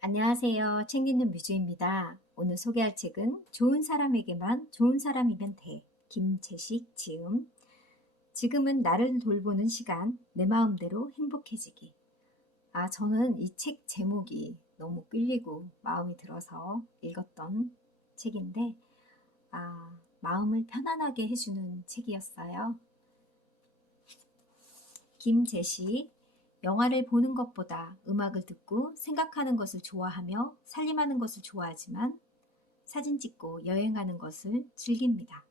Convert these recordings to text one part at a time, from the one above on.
안녕하세요. 책 읽는 뮤즈입니다. 오늘 소개할 책은 좋은 사람에게만 좋은 사람이면 돼. 김재식 지음. 지금은 나를 돌보는 시간, 내 마음대로 행복해지기. 저는 이 책 제목이 너무 끌리고 마음이 들어서 읽었던 책인데, 마음을 편안하게 해주는 책이었어요. 김재식. 영화를 보는 것보다 음악을 듣고 생각하는 것을 좋아하며 살림하는 것을 좋아하지만 사진 찍고 여행하는 것을 즐깁니다.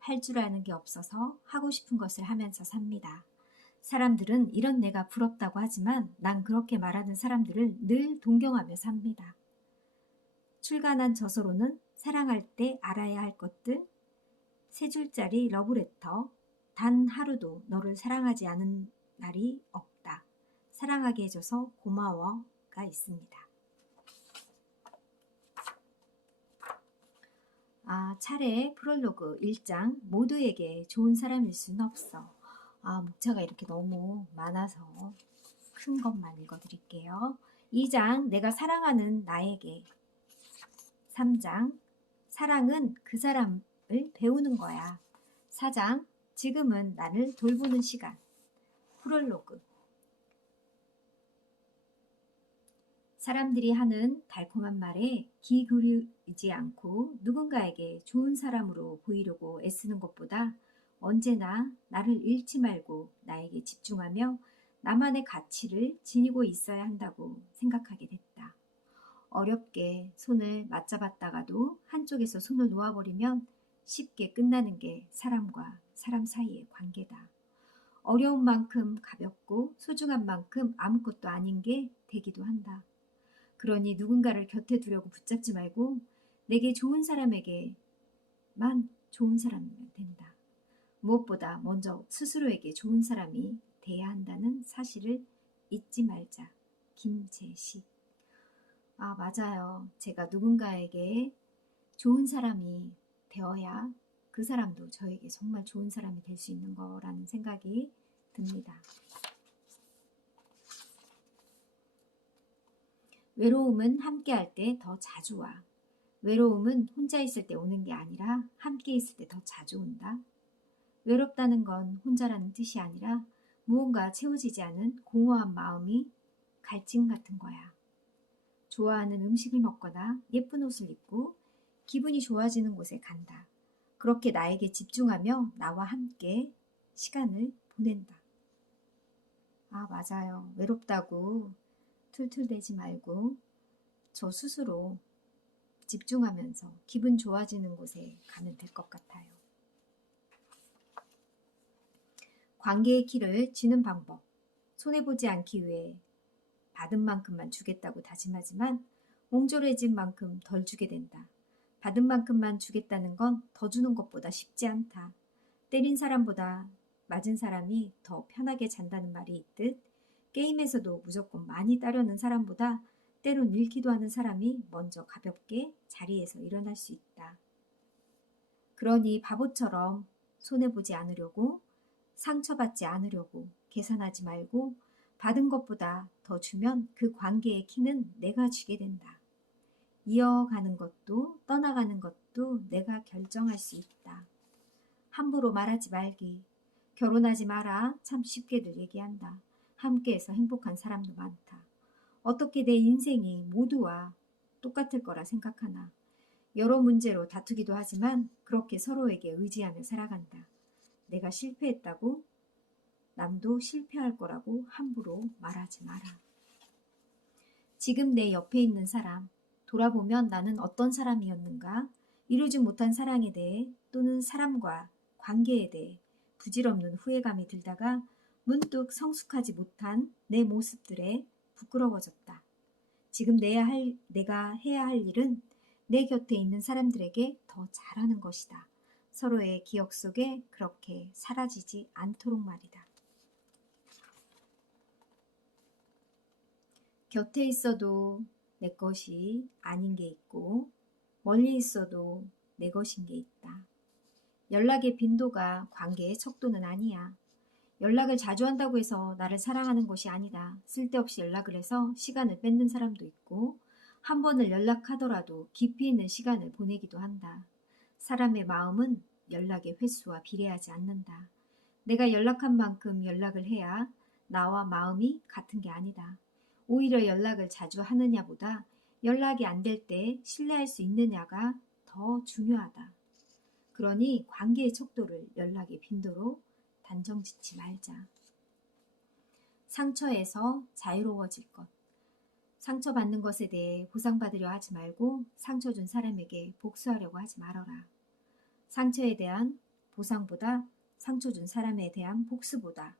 할 줄 아는 게 없어서 하고 싶은 것을 하면서 삽니다. 사람들은 이런 내가 부럽다고 하지만 난 그렇게 말하는 사람들을 늘 동경하며 삽니다. 출간한 저서로는 사랑할 때 알아야 할 것들, 세 줄짜리 러브레터, 단 하루도 너를 사랑하지 않은 날이 없다. 사랑하게 해줘서 고마워가 있습니다. 차례 프롤로그 1장 모두에게 좋은 사람일 수는 없어. 목차가 이렇게 너무 많아서 큰 것만 읽어드릴게요. 2장 내가 사랑하는 나에게. 3장 사랑은 그 사람을 배우는 거야. 4장 지금은 나를 돌보는 시간. 프롤로그 사람들이 하는 달콤한 말에 귀 기울이지 않고 누군가에게 좋은 사람으로 보이려고 애쓰는 것보다 언제나 나를 잃지 말고 나에게 집중하며 나만의 가치를 지니고 있어야 한다고 생각하게 됐다. 어렵게 손을 맞잡았다가도 한쪽에서 손을 놓아버리면 쉽게 끝나는 게 사람과 사람 사이의 관계다. 어려운 만큼 가볍고 소중한 만큼 아무것도 아닌 게 되기도 한다. 그러니 누군가를 곁에 두려고 붙잡지 말고 내게 좋은 사람에게만 좋은 사람이면 된다. 무엇보다 먼저 스스로에게 좋은 사람이 돼야 한다는 사실을 잊지 말자. 김재식. 맞아요. 제가 누군가에게 좋은 사람이 되어야 그 사람도 저에게 정말 좋은 사람이 될 수 있는 거라는 생각이 듭니다. 외로움은 함께할 때 더 자주 와. 외로움은 혼자 있을 때 오는 게 아니라 함께 있을 때 더 자주 온다. 외롭다는 건 혼자라는 뜻이 아니라 무언가 채워지지 않은 공허한 마음이 갈증 같은 거야. 좋아하는 음식을 먹거나 예쁜 옷을 입고 기분이 좋아지는 곳에 간다. 그렇게 나에게 집중하며 나와 함께 시간을 보낸다. 맞아요. 외롭다고 툴툴대지 말고 저 스스로 집중하면서 기분 좋아지는 곳에 가면 될 것 같아요. 관계의 키를 쥐는 방법. 손해보지 않기 위해 받은 만큼만 주겠다고 다짐하지만 옹졸해진 만큼 덜 주게 된다. 받은 만큼만 주겠다는 건 더 주는 것보다 쉽지 않다. 때린 사람보다 맞은 사람이 더 편하게 잔다는 말이 있듯 게임에서도 무조건 많이 따려는 사람보다 때론 잃기도 하는 사람이 먼저 가볍게 자리에서 일어날 수 있다. 그러니 바보처럼 손해보지 않으려고 상처받지 않으려고 계산하지 말고 받은 것보다 더 주면 그 관계의 키는 내가 쥐게 된다. 이어가는 것도 떠나가는 것도 내가 결정할 수 있다. 함부로 말하지 말기. 결혼하지 마라. 참 쉽게들 얘기한다. 함께해서 행복한 사람도 많다. 어떻게 내 인생이 모두와 똑같을 거라 생각하나. 여러 문제로 다투기도 하지만 그렇게 서로에게 의지하며 살아간다. 내가 실패했다고 남도 실패할 거라고 함부로 말하지 마라. 지금 내 옆에 있는 사람, 돌아보면 나는 어떤 사람이었는가? 이루지 못한 사랑에 대해 또는 사람과 관계에 대해 부질없는 후회감이 들다가 문득 성숙하지 못한 내 모습들에 부끄러워졌다. 지금 내가 해야 할 일은 내 곁에 있는 사람들에게 더 잘하는 것이다. 서로의 기억 속에 그렇게 사라지지 않도록 말이다. 곁에 있어도 내 것이 아닌 게 있고 멀리 있어도 내 것인 게 있다. 연락의 빈도가 관계의 척도는 아니야. 연락을 자주 한다고 해서 나를 사랑하는 것이 아니다. 쓸데없이 연락을 해서 시간을 뺏는 사람도 있고 한 번을 연락하더라도 깊이 있는 시간을 보내기도 한다. 사람의 마음은 연락의 횟수와 비례하지 않는다. 내가 연락한 만큼 연락을 해야 나와 마음이 같은 게 아니다. 오히려 연락을 자주 하느냐보다 연락이 안 될 때 신뢰할 수 있느냐가 더 중요하다. 그러니 관계의 척도를 연락의 빈도로 단정 짓지 말자. 상처에서 자유로워질 것. 상처받는 것에 대해 보상받으려 하지 말고 상처 준 사람에게 복수하려고 하지 말아라. 상처에 대한 보상보다 상처 준 사람에 대한 복수보다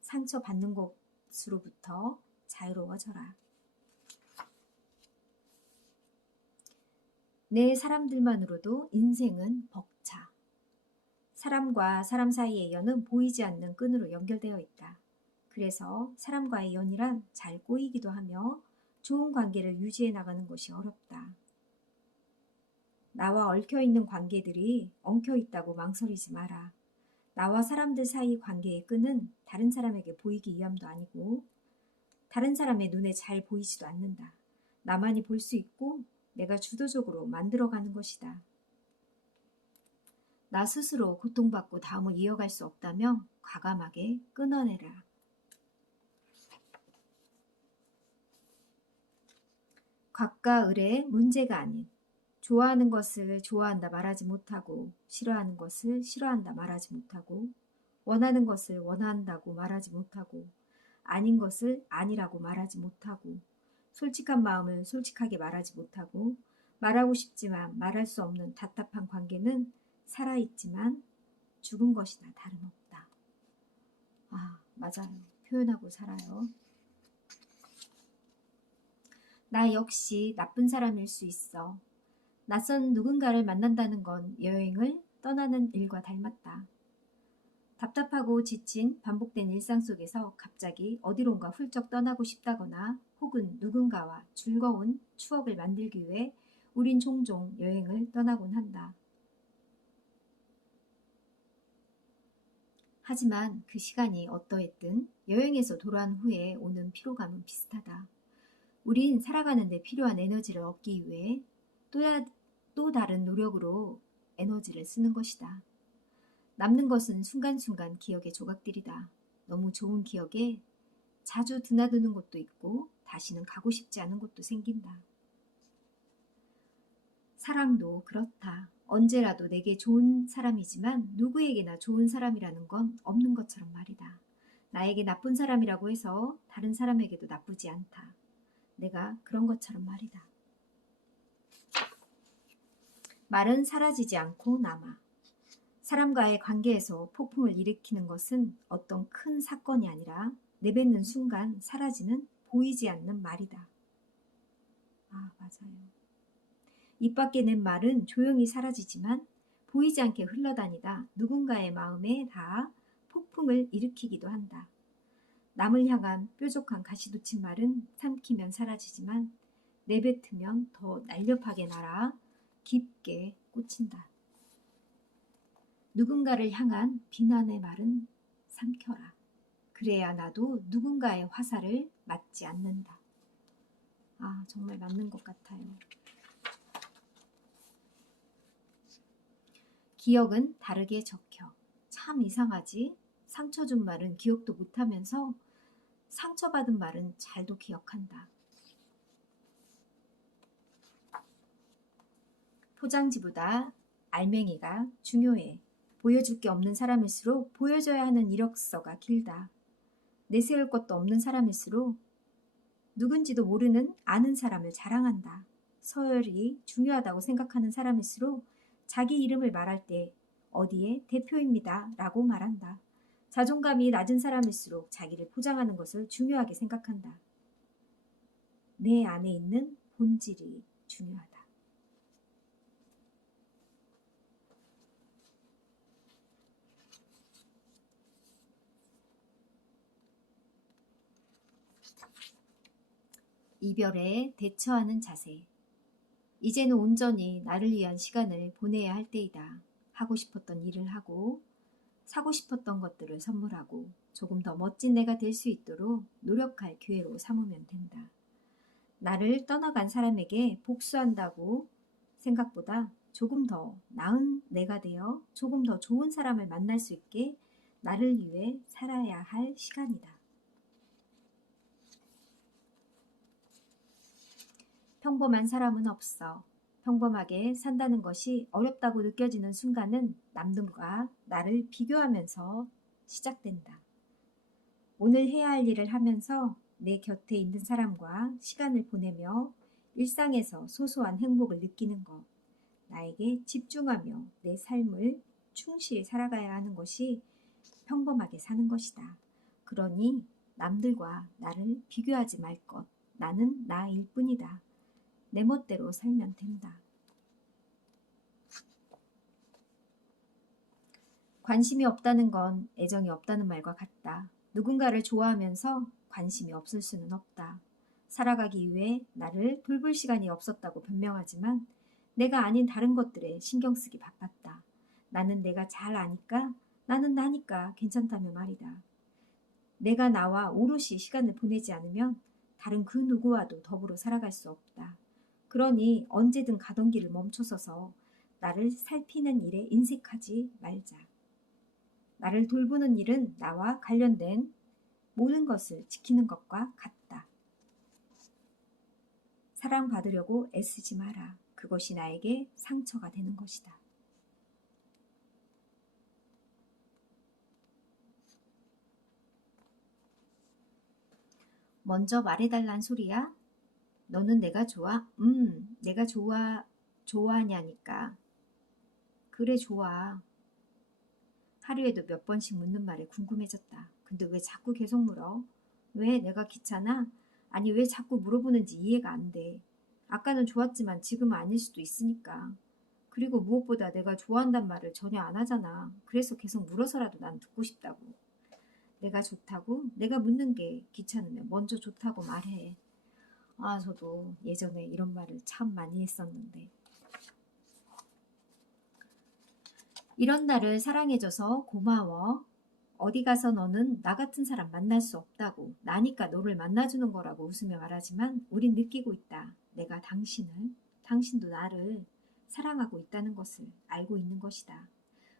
상처받는 것으로부터 자유로워져라. 내 사람들만으로도 인생은 벅차. 사람과 사람 사이의 연은 보이지 않는 끈으로 연결되어 있다. 그래서 사람과의 연이란 잘 꼬이기도 하며 좋은 관계를 유지해 나가는 것이 어렵다. 나와 얽혀있는 관계들이 엉켜있다고 망설이지 마라. 나와 사람들 사이 관계의 끈은 다른 사람에게 보이기 위함도 아니고 다른 사람의 눈에 잘 보이지도 않는다. 나만이 볼 수 있고 내가 주도적으로 만들어가는 것이다. 나 스스로 고통받고 다음을 이어갈 수 없다면 과감하게 끊어내라. 곽과 을의 문제가 아닌 좋아하는 것을 좋아한다 말하지 못하고 싫어하는 것을 싫어한다 말하지 못하고 원하는 것을 원한다고 말하지 못하고 아닌 것을 아니라고 말하지 못하고 솔직한 마음을 솔직하게 말하지 못하고 말하고 싶지만 말할 수 없는 답답한 관계는 살아있지만 죽은 것이나 다름없다. 아, 맞아요. 표현하고 살아요. 나 역시 나쁜 사람일 수 있어. 낯선 누군가를 만난다는 건 여행을 떠나는 일과 닮았다. 답답하고 지친 반복된 일상 속에서 갑자기 어디론가 훌쩍 떠나고 싶다거나 혹은 누군가와 즐거운 추억을 만들기 위해 우린 종종 여행을 떠나곤 한다. 하지만 그 시간이 어떠했든 여행에서 돌아온 후에 오는 피로감은 비슷하다. 우린 살아가는 데 필요한 에너지를 얻기 위해 또 다른 노력으로 에너지를 쓰는 것이다. 남는 것은 순간순간 기억의 조각들이다. 너무 좋은 기억에 자주 드나드는 것도 있고 다시는 가고 싶지 않은 곳도 생긴다. 사랑도 그렇다. 언제라도 내게 좋은 사람이지만 누구에게나 좋은 사람이라는 건 없는 것처럼 말이다. 나에게 나쁜 사람이라고 해서 다른 사람에게도 나쁘지 않다. 내가 그런 것처럼 말이다. 말은 사라지지 않고 남아. 사람과의 관계에서 폭풍을 일으키는 것은 어떤 큰 사건이 아니라 내뱉는 순간 사라지는 보이지 않는 말이다. 아, 맞아요. 입 밖에 낸 말은 조용히 사라지지만 보이지 않게 흘러다니다 누군가의 마음에 닿아 폭풍을 일으키기도 한다. 남을 향한 뾰족한 가시돋친 말은 삼키면 사라지지만 내뱉으면 더 날렵하게 날아 깊게 꽂힌다. 누군가를 향한 비난의 말은 삼켜라. 그래야 나도 누군가의 화살을 맞지 않는다. 아, 정말 맞는 것 같아요. 기억은 다르게 적혀. 참 이상하지? 상처 준 말은 기억도 못하면서 상처받은 말은 잘도 기억한다. 포장지보다 알맹이가 중요해. 보여줄 게 없는 사람일수록 보여줘야 하는 이력서가 길다. 내세울 것도 없는 사람일수록 누군지도 모르는 아는 사람을 자랑한다. 서열이 중요하다고 생각하는 사람일수록 자기 이름을 말할 때 어디에 대표입니다 라고 말한다. 자존감이 낮은 사람일수록 자기를 포장하는 것을 중요하게 생각한다. 내 안에 있는 본질이 중요하다. 이별에 대처하는 자세. 이제는 온전히 나를 위한 시간을 보내야 할 때이다. 하고 싶었던 일을 하고 사고 싶었던 것들을 선물하고 조금 더 멋진 내가 될 수 있도록 노력할 기회로 삼으면 된다. 나를 떠나간 사람에게 복수한다고 생각보다 조금 더 나은 내가 되어 조금 더 좋은 사람을 만날 수 있게 나를 위해 살아야 할 시간이다. 평범한 사람은 없어. 평범하게 산다는 것이 어렵다고 느껴지는 순간은 남들과 나를 비교하면서 시작된다. 오늘 해야 할 일을 하면서 내 곁에 있는 사람과 시간을 보내며 일상에서 소소한 행복을 느끼는 것, 나에게 집중하며 내 삶을 충실히 살아가야 하는 것이 평범하게 사는 것이다. 그러니 남들과 나를 비교하지 말 것. 나는 나일 뿐이다. 내 멋대로 살면 된다. 관심이 없다는 건 애정이 없다는 말과 같다. 누군가를 좋아하면서 관심이 없을 수는 없다. 살아가기 위해 나를 돌볼 시간이 없었다고 변명하지만 내가 아닌 다른 것들에 신경 쓰기 바빴다. 나는 내가 잘 아니까, 나는 나니까 괜찮다며 말이다. 내가 나와 오롯이 시간을 보내지 않으면 다른 그 누구와도 더불어 살아갈 수 없다. 그러니 언제든 가던 길을 멈춰서서 나를 살피는 일에 인색하지 말자. 나를 돌보는 일은 나와 관련된 모든 것을 지키는 것과 같다. 사랑받으려고 애쓰지 마라. 그것이 나에게 상처가 되는 것이다. 먼저 말해달란 소리야? 너는 내가 좋아? 내가 좋아하냐니까. 그래, 좋아. 하루에도 몇 번씩 묻는 말에 궁금해졌다. 근데 왜 자꾸 계속 물어? 왜 내가 귀찮아? 아니 왜 자꾸 물어보는지 이해가 안 돼. 아까는 좋았지만 지금은 아닐 수도 있으니까. 그리고 무엇보다 내가 좋아한단 말을 전혀 안 하잖아. 그래서 계속 물어서라도 난 듣고 싶다고. 내가 좋다고? 내가 묻는 게 귀찮으면 먼저 좋다고 말해. 아, 저도 예전에 이런 말을 참 많이 했었는데. 이런 나를 사랑해줘서 고마워. 어디 가서 너는 나 같은 사람 만날 수 없다고. 나니까 너를 만나주는 거라고 웃으며 말하지만 우린 느끼고 있다. 내가 당신도 나를 사랑하고 있다는 것을 알고 있는 것이다.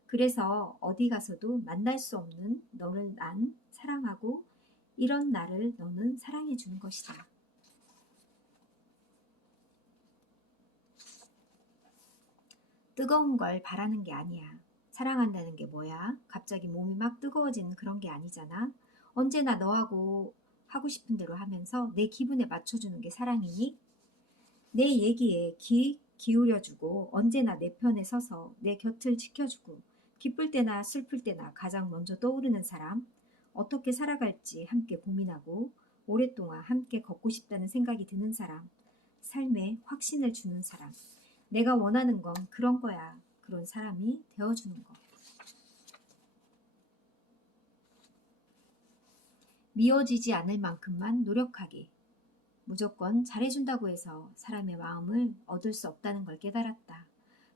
그래서 어디 가서도 만날 수 없는 너를 난 사랑하고 이런 나를 너는 사랑해 주는 것이다. 뜨거운 걸 바라는 게 아니야. 사랑한다는 게 뭐야? 갑자기 몸이 막 뜨거워지는 그런 게 아니잖아. 언제나 너하고 하고 싶은 대로 하면서 내 기분에 맞춰주는 게 사랑이니? 내 얘기에 귀 기울여주고 언제나 내 편에 서서 내 곁을 지켜주고 기쁠 때나 슬플 때나 가장 먼저 떠오르는 사람, 어떻게 살아갈지 함께 고민하고 오랫동안 함께 걷고 싶다는 생각이 드는 사람, 삶에 확신을 주는 사람. 내가 원하는 건 그런 거야. 그런 사람이 되어주는 거. 미워지지 않을 만큼만 노력하기. 무조건 잘해준다고 해서 사람의 마음을 얻을 수 없다는 걸 깨달았다.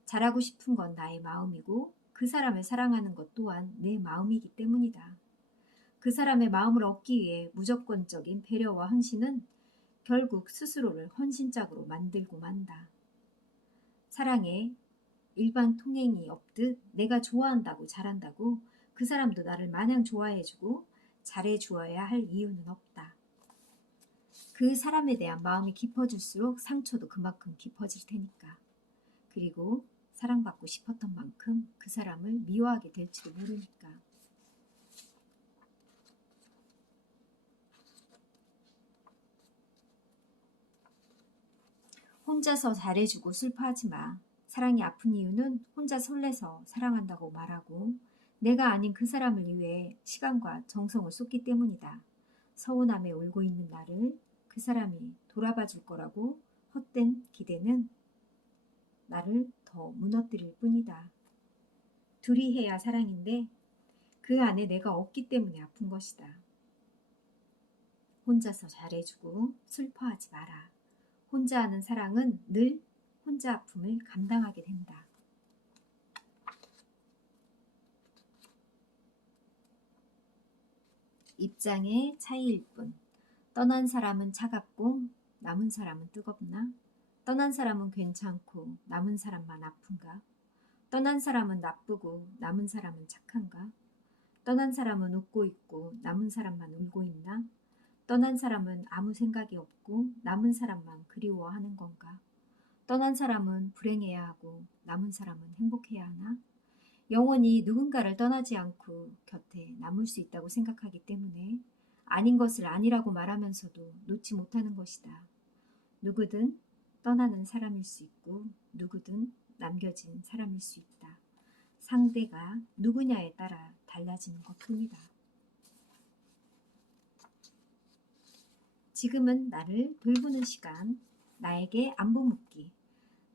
잘하고 싶은 건 나의 마음이고 그 사람을 사랑하는 것 또한 내 마음이기 때문이다. 그 사람의 마음을 얻기 위해 무조건적인 배려와 헌신은 결국 스스로를 헌신짝으로 만들고 만다. 사랑에 일반 통행이 없듯 내가 좋아한다고 잘한다고 그 사람도 나를 마냥 좋아해주고 잘해주어야 할 이유는 없다. 그 사람에 대한 마음이 깊어질수록 상처도 그만큼 깊어질 테니까. 그리고 사랑받고 싶었던 만큼 그 사람을 미워하게 될지도 모르니까. 혼자서 잘해주고 슬퍼하지 마. 사랑이 아픈 이유는 혼자 설레서 사랑한다고 말하고 내가 아닌 그 사람을 위해 시간과 정성을 쏟기 때문이다. 서운함에 울고 있는 나를 그 사람이 돌아봐 줄 거라고 헛된 기대는 나를 더 무너뜨릴 뿐이다. 둘이 해야 사랑인데 그 안에 내가 없기 때문에 아픈 것이다. 혼자서 잘해주고 슬퍼하지 마라. 혼자 하는 사랑은 늘 혼자 아픔을 감당하게 된다. 입장의 차이일 뿐. 떠난 사람은 차갑고 남은 사람은 뜨겁나? 떠난 사람은 괜찮고 남은 사람만 아픈가? 떠난 사람은 나쁘고 남은 사람은 착한가? 떠난 사람은 웃고 있고 남은 사람만 울고 있나? 떠난 사람은 아무 생각이 없고 남은 사람만 그리워하는 건가? 떠난 사람은 불행해야 하고 남은 사람은 행복해야 하나? 영원히 누군가를 떠나지 않고 곁에 남을 수 있다고 생각하기 때문에 아닌 것을 아니라고 말하면서도 놓지 못하는 것이다. 누구든 떠나는 사람일 수 있고 누구든 남겨진 사람일 수 있다. 상대가 누구냐에 따라 달라지는 것뿐이다. 지금은 나를 돌보는 시간, 나에게 안부 묻기,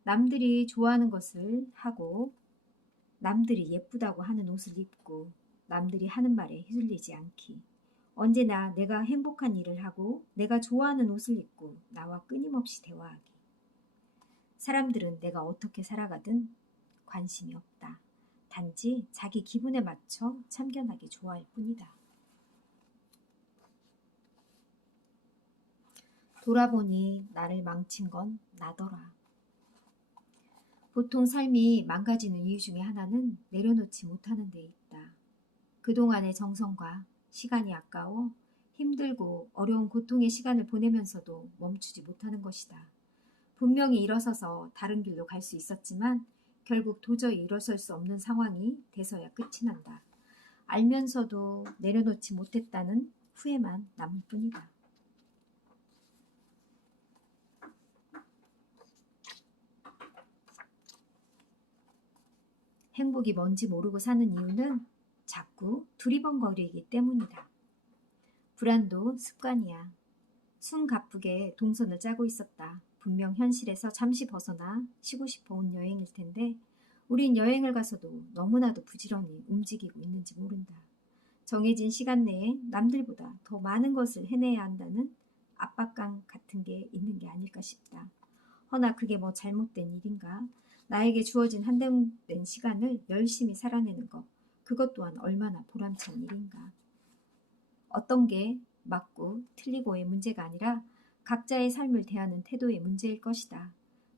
남들이 좋아하는 것을 하고 남들이 예쁘다고 하는 옷을 입고 남들이 하는 말에 휘둘리지 않기, 언제나 내가 행복한 일을 하고 내가 좋아하는 옷을 입고 나와 끊임없이 대화하기. 사람들은 내가 어떻게 살아가든 관심이 없다. 단지 자기 기분에 맞춰 참견하기 좋아할 뿐이다. 돌아보니 나를 망친 건 나더라. 보통 삶이 망가지는 이유 중에 하나는 내려놓지 못하는 데 있다. 그동안의 정성과 시간이 아까워 힘들고 어려운 고통의 시간을 보내면서도 멈추지 못하는 것이다. 분명히 일어서서 다른 길로 갈 수 있었지만 결국 도저히 일어설 수 없는 상황이 돼서야 끝이 난다. 알면서도 내려놓지 못했다는 후회만 남을 뿐이다. 행복이 뭔지 모르고 사는 이유는 자꾸 두리번거리기 때문이다. 불안도 습관이야. 숨가쁘게 동선을 짜고 있었다. 분명 현실에서 잠시 벗어나 쉬고 싶어 온 여행일 텐데 우린 여행을 가서도 너무나도 부지런히 움직이고 있는지 모른다. 정해진 시간 내에 남들보다 더 많은 것을 해내야 한다는 압박감 같은 게 있는 게 아닐까 싶다. 허나 그게 뭐 잘못된 일인가? 나에게 주어진 한정된 시간을 열심히 살아내는 것, 그것 또한 얼마나 보람찬 일인가? 어떤 게 맞고 틀리고의 문제가 아니라 각자의 삶을 대하는 태도의 문제일 것이다.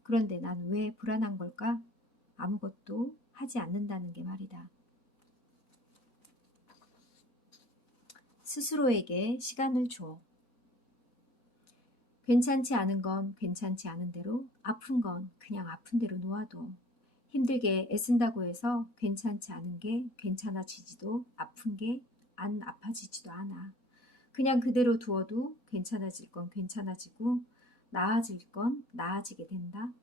그런데 난 왜 불안한 걸까? 아무것도 하지 않는다는 게 말이다. 스스로에게 시간을 줘. 괜찮지 않은 건 괜찮지 않은 대로, 아픈 건 그냥 아픈 대로 놓아둬. 힘들게 애쓴다고 해서 괜찮지 않은 게 괜찮아지지도 아픈 게 안 아파지지도 않아. 그냥 그대로 두어도 괜찮아질 건 괜찮아지고 나아질 건 나아지게 된다.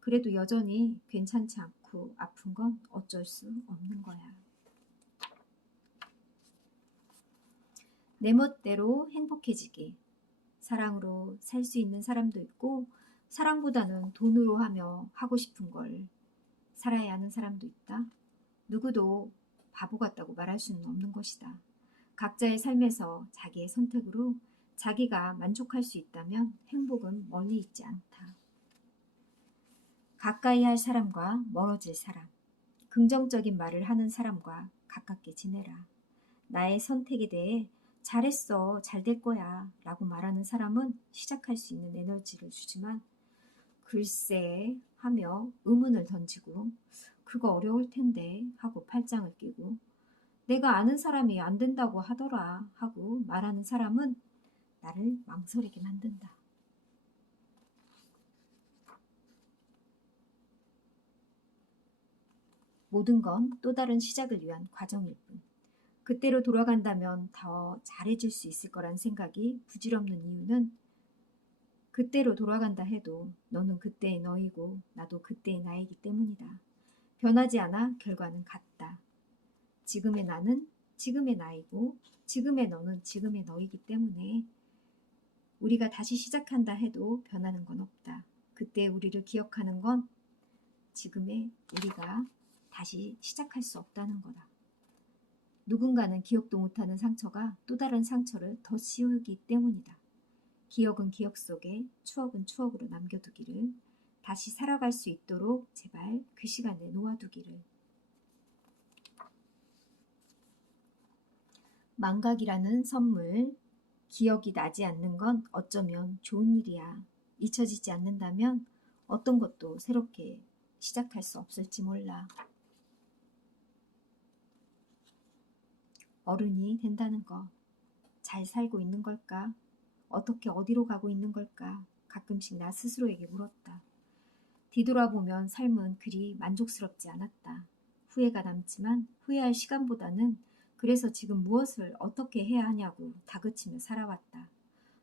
그래도 여전히 괜찮지 않고 아픈 건 어쩔 수 없는 거야. 내 멋대로 행복해지기. 사랑으로 살 수 있는 사람도 있고 사랑보다는 돈으로 하며 하고 싶은 걸 살아야 하는 사람도 있다. 누구도 바보 같다고 말할 수는 없는 것이다. 각자의 삶에서 자기의 선택으로 자기가 만족할 수 있다면 행복은 멀리 있지 않다. 가까이 할 사람과 멀어질 사람, 긍정적인 말을 하는 사람과 가깝게 지내라. 나의 선택에 대해 잘했어, 잘 될 거야 라고 말하는 사람은 시작할 수 있는 에너지를 주지만 글쎄 하며 의문을 던지고 그거 어려울 텐데 하고 팔짱을 끼고 내가 아는 사람이 안 된다고 하더라 하고 말하는 사람은 나를 망설이게 만든다. 모든 건 또 다른 시작을 위한 과정일 뿐. 그때로 돌아간다면 더 잘해줄 수 있을 거란 생각이 부질없는 이유는 그때로 돌아간다 해도 너는 그때의 너이고 나도 그때의 나이기 때문이다. 변하지 않아 결과는 같다. 지금의 나는 지금의 나이고 지금의 너는 지금의 너이기 때문에 우리가 다시 시작한다 해도 변하는 건 없다. 그때 우리를 기억하는 건 지금의 우리가 다시 시작할 수 없다는 거다. 누군가는 기억도 못하는 상처가 또 다른 상처를 더 씌우기 때문이다. 기억은 기억 속에, 추억은 추억으로 남겨두기를, 다시 살아갈 수 있도록 제발 그 시간에 놓아두기를. 망각이라는 선물, 기억이 나지 않는 건 어쩌면 좋은 일이야. 잊혀지지 않는다면 어떤 것도 새롭게 시작할 수 없을지 몰라. 어른이 된다는 거, 잘 살고 있는 걸까? 어떻게 어디로 가고 있는 걸까? 가끔씩 나 스스로에게 물었다. 뒤돌아보면 삶은 그리 만족스럽지 않았다. 후회가 남지만 후회할 시간보다는 그래서 지금 무엇을 어떻게 해야 하냐고 다그치며 살아왔다.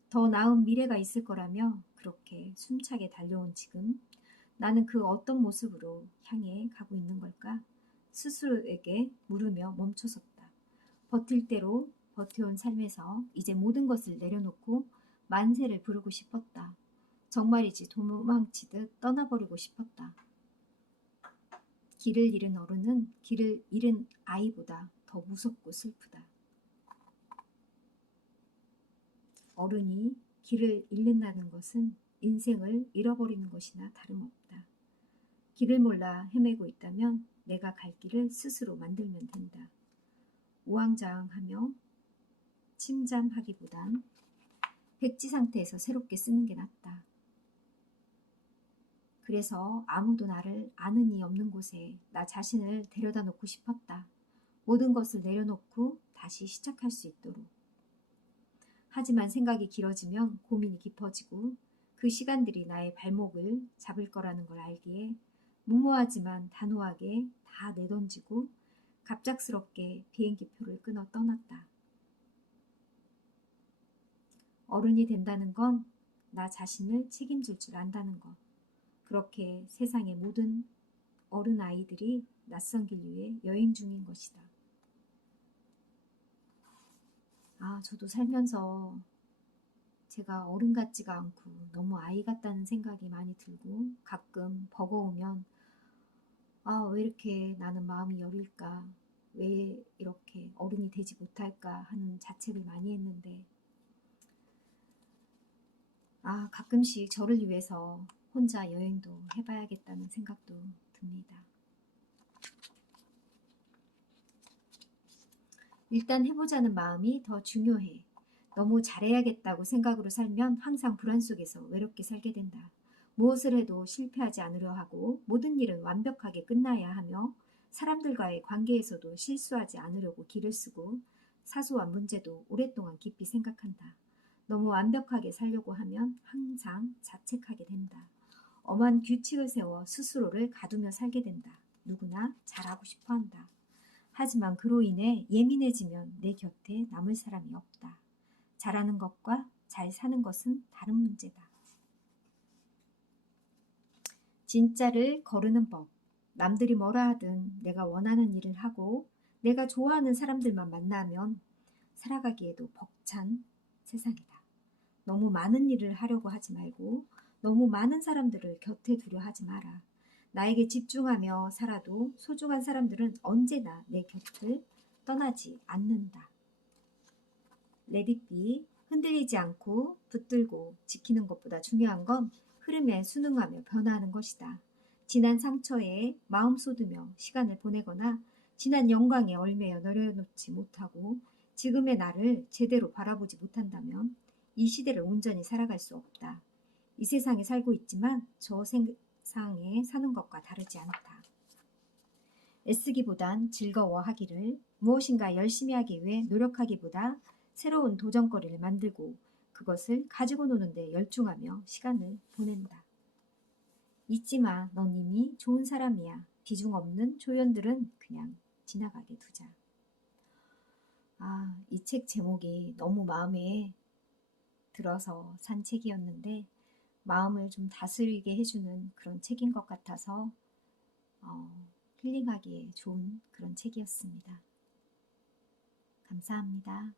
더 나은 미래가 있을 거라며 그렇게 숨차게 달려온 지금 나는 그 어떤 모습으로 향해 가고 있는 걸까? 스스로에게 물으며 멈춰섰다. 버틸 대로 버텨온 삶에서 이제 모든 것을 내려놓고 만세를 부르고 싶었다. 정말이지 도망치듯 떠나버리고 싶었다. 길을 잃은 어른은 길을 잃은 아이보다 더 무섭고 슬프다. 어른이 길을 잃는다는 것은 인생을 잃어버리는 것이나 다름없다. 길을 몰라 헤매고 있다면 내가 갈 길을 스스로 만들면 된다. 우왕좌왕하며 침잠하기보단 백지 상태에서 새롭게 쓰는 게 낫다. 그래서 아무도 나를 아는 이 없는 곳에 나 자신을 데려다 놓고 싶었다. 모든 것을 내려놓고 다시 시작할 수 있도록. 하지만 생각이 길어지면 고민이 깊어지고 그 시간들이 나의 발목을 잡을 거라는 걸 알기에 무모하지만 단호하게 다 내던지고 갑작스럽게 비행기표를 끊어 떠났다. 어른이 된다는 건 나 자신을 책임질 줄 안다는 것. 그렇게 세상의 모든 어른 아이들이 낯선 길 위에 여행 중인 것이다. 저도 살면서 제가 어른 같지가 않고 너무 아이 같다는 생각이 많이 들고 가끔 버거우면 왜 이렇게 나는 마음이 여릴까? 왜 이렇게 어른이 되지 못할까? 하는 자책을 많이 했는데 가끔씩 저를 위해서 혼자 여행도 해봐야겠다는 생각도 듭니다. 일단 해보자는 마음이 더 중요해. 너무 잘해야겠다고 생각으로 살면 항상 불안 속에서 외롭게 살게 된다. 무엇을 해도 실패하지 않으려 하고 모든 일은 완벽하게 끝나야 하며 사람들과의 관계에서도 실수하지 않으려고 기를 쓰고 사소한 문제도 오랫동안 깊이 생각한다. 너무 완벽하게 살려고 하면 항상 자책하게 된다. 엄한 규칙을 세워 스스로를 가두며 살게 된다. 누구나 잘하고 싶어 한다. 하지만 그로 인해 예민해지면 내 곁에 남을 사람이 없다. 잘하는 것과 잘 사는 것은 다른 문제다. 진짜를 거르는 법. 남들이 뭐라 하든 내가 원하는 일을 하고 내가 좋아하는 사람들만 만나면 살아가기에도 벅찬 세상이다. 너무 많은 일을 하려고 하지 말고 너무 많은 사람들을 곁에 두려 하지 마라. 나에게 집중하며 살아도 소중한 사람들은 언제나 내 곁을 떠나지 않는다. Let it be. 흔들리지 않고 붙들고 지키는 것보다 중요한 건 흐름에 순응하며 변화하는 것이다. 지난 상처에 마음 쏟으며 시간을 보내거나 지난 영광에 얽매여 내려놓지 못하고 지금의 나를 제대로 바라보지 못한다면 이 시대를 온전히 살아갈 수 없다. 이 세상에 살고 있지만 저 세상에 사는 것과 다르지 않다. 애쓰기보단 즐거워하기를, 무엇인가 열심히 하기 위해 노력하기보다 새로운 도전거리를 만들고 그것을 가지고 노는 데 열중하며 시간을 보낸다. 잊지 마, 넌 이미 좋은 사람이야. 비중 없는 조연들은 그냥 지나가게 두자. 이 책 제목이 너무 마음에 들어서 산 책이었는데 마음을 좀 다스리게 해주는 그런 책인 것 같아서 힐링하기에 좋은 그런 책이었습니다. 감사합니다.